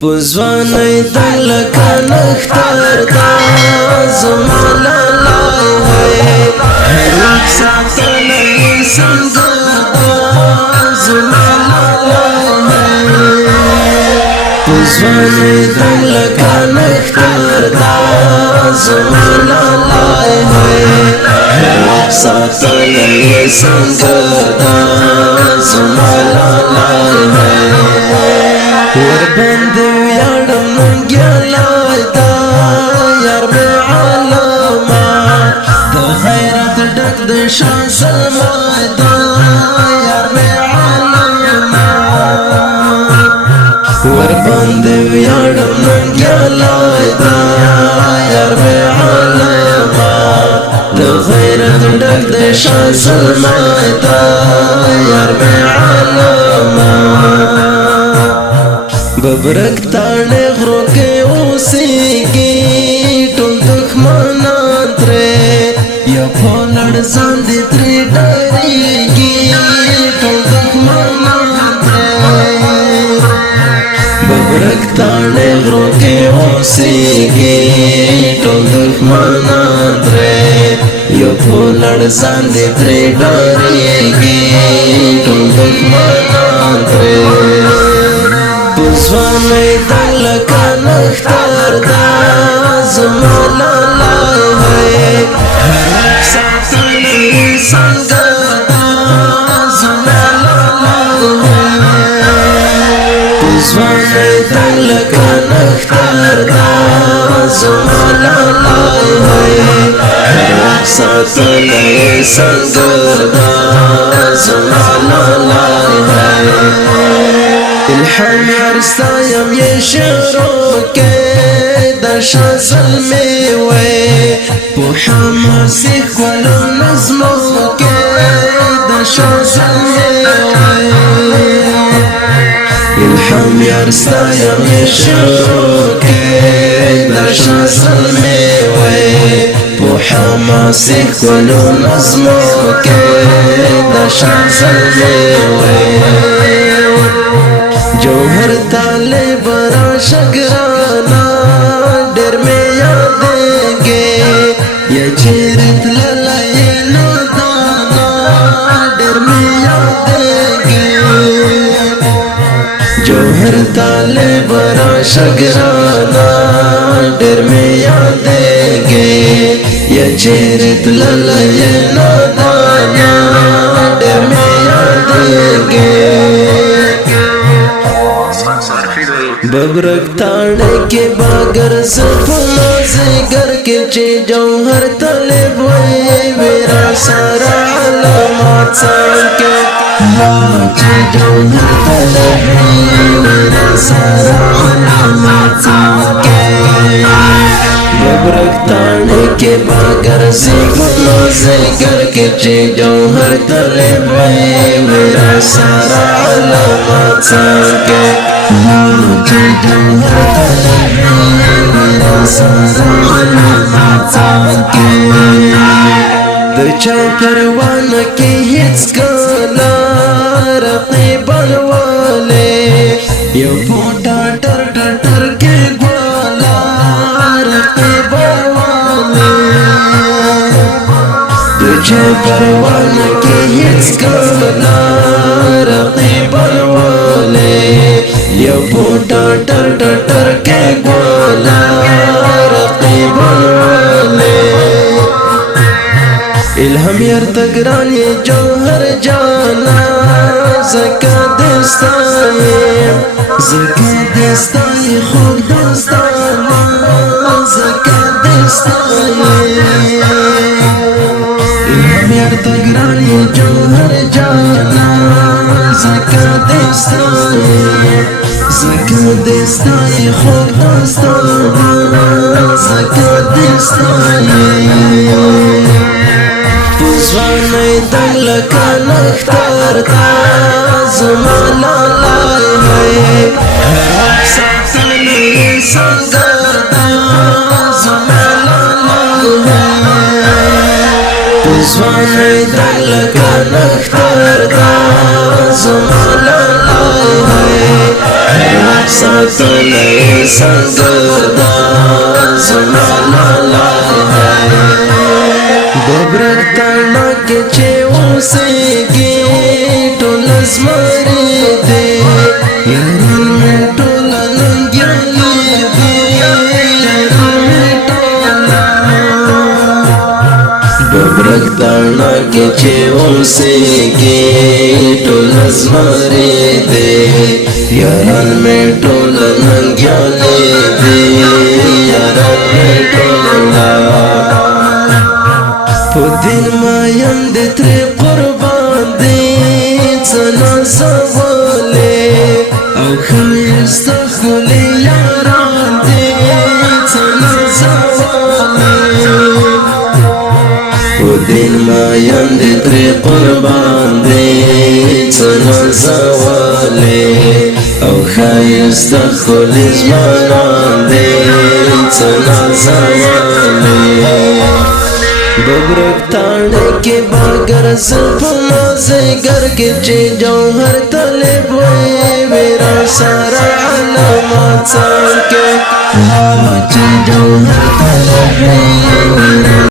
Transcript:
پزوانی دل کن اختر دا زمان لای ہے ہر ساتن سنگ دا زمان لای ہے پزوانی دل کن اختر دا زمان لای ہے ہر ساتن سنگ دا زمان لای ہے وربند ويارم ننجلای دا یار بعلما دا غیرت ڈک دا شان سلمای دا یار بعلما وربند ويارم ننجلای دا یار بعلما دا غیرت ڈک دا شان سلمای دا یار بعلما ببرک تانے غرو کے اوسیگی ٹول دخمانان ترے یا پھولڑ زاندی تری ڈریگی ٹول دخمانان ترے ببرک تانے غرو کے اوسیگی ٹول دخمانان ترے یا پھولڑ زاندی تری ڈریگی ٹول دخمانان ترے پزوانی دل کن اختر دا زمان لای ہے ہر ساتن سنگ دا زمان لای ہے پزوانی دل کن اختر دا زمان لای ہے ہر ساتن سنگ دا زمان لای ہے الحم یارستایم یہ شعروں کے درشا ظلمی وے پو حماسی کولو نظموں کے درشا ظلمی وے الحم یارستایم یہ شعروں کے درشا ظلمی وے پو حماسی کولو نظموں کے درشا ظلمی وے جوہر تالے برا شگرانا ڈر میں یادیں گے یہ چیرت للائے نادانا ڈر میں یادیں گے جوہر تالے برا شگرانا ڈر میں یادیں گے یہ چیرت للائے نادانا ڈر میں یادیں گے ببرک تانے کے باگر زفنا زگر کے چے جوہر طلب ہوئے میرا سارا علامات سانکے چے جوہر طلب ہوئے میرا سارا علامات سانکے ببرک تانے کے باگر زفنا زگر کے چے جوہر طلب ہوئے میرا سارا علامات سانکے مجھے جوہر طلب ہے میرا سارا علامات سانکے دچا پروان کی ہچ کالا رقیبان والے یو پوٹا ٹر ٹر ٹر کے گوالا رقیبان والے دچا پروان کی ہچ کالا رقیبان والے یہ پوٹا ٹر ٹر ٹر کے گوالا رقیب والے الہم یرتگرانی جوہر جانا زکا دستائی خوب دستانا زکا دستائی الہم یرتگرانی جوہر جانا زکا دستائی زکا دستائی خوب دستانا زکا دستائی پزوانی دل کن اختر دا زمان لای ہے ہر ساتن سنگ دا زمان لای ہے پزوانی دل کن اختر دا زمالا لائے ہے ساتنے سنگردا زمالا لائے ہے ببرک تانا کے چیو سے گیٹ لزمری دے یاران میں ٹولا ننگیالی دے یاران میں ٹولا ببرک تانا کے چیو سے گیٹ لزمری دے یاران میں ٹولا ننگیالی دے یاران میں ٹولا پدین مایم دے ترے قربان دے چنا سوالے او خیست خلی یاران دے چنا سوالے پدین مایم دے ترے قربان دے چنا سوالے او خیست خلی یاران دے چنا سوالے ببرک تانے کے باگر سپنا سے گر کے چے جوہر طلب ہوئے میرا سارا علامات سان کے چے جوہر طلب ہوئے